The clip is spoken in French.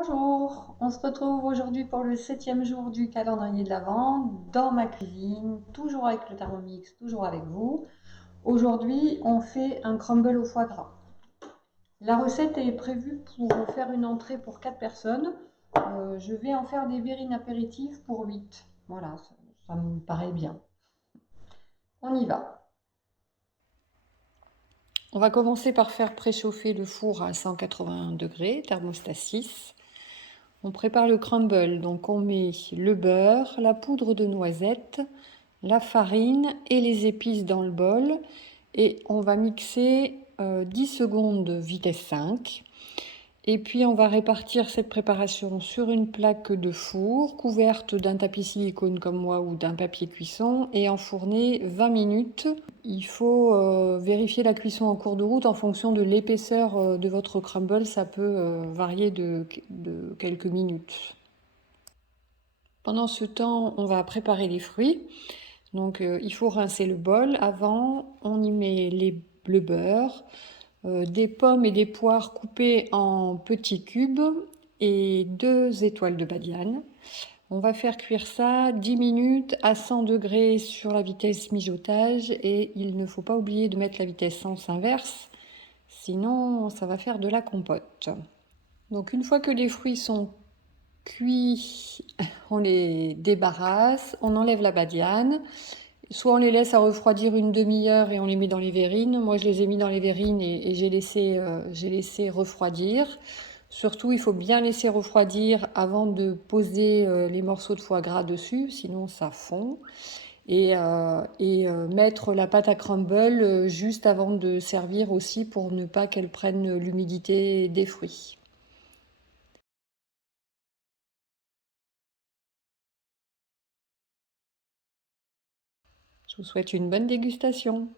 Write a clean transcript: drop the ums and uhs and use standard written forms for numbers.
Bonjour, on se retrouve aujourd'hui pour le 7e jour du calendrier de l'Avent dans ma cuisine, toujours avec le Thermomix, toujours avec vous. Aujourd'hui, on fait un crumble au foie gras. La recette est prévue pour faire une entrée pour 4 personnes. Je vais en faire des verrines apéritives pour 8. Voilà, ça me paraît bien. On y va. On va commencer par faire préchauffer le four à 180 degrés, thermostat 6. On prépare le crumble, donc on met le beurre, la poudre de noisette, la farine et les épices dans le bol et on va mixer 10 secondes vitesse 5. Et puis on va répartir cette préparation sur une plaque de four couverte d'un tapis silicone comme moi ou d'un papier cuisson et enfourner 20 minutes. Il faut vérifier la cuisson en cours de route en fonction de l'épaisseur de votre crumble, ça peut varier de quelques minutes. Pendant ce temps, on va préparer les fruits. Donc il faut rincer le bol. Avant, on y met le beurre, des pommes et des poires coupées en petits cubes et 2 étoiles de badiane. On va faire cuire ça 10 minutes à 100 degrés sur la vitesse mijotage et il ne faut pas oublier de mettre la vitesse sens inverse, sinon ça va faire de la compote. Donc une fois que les fruits sont cuits, on les débarrasse, on enlève la badiane. Soit on les laisse à refroidir une demi-heure et on les met dans les verrines. Moi, je les ai mis dans les verrines et j'ai laissé refroidir. Surtout, il faut bien laisser refroidir avant de poser les morceaux de foie gras dessus, sinon ça fond. Et mettre la pâte à crumble juste avant de servir aussi pour ne pas qu'elle prenne l'humidité des fruits. Je vous souhaite une bonne dégustation.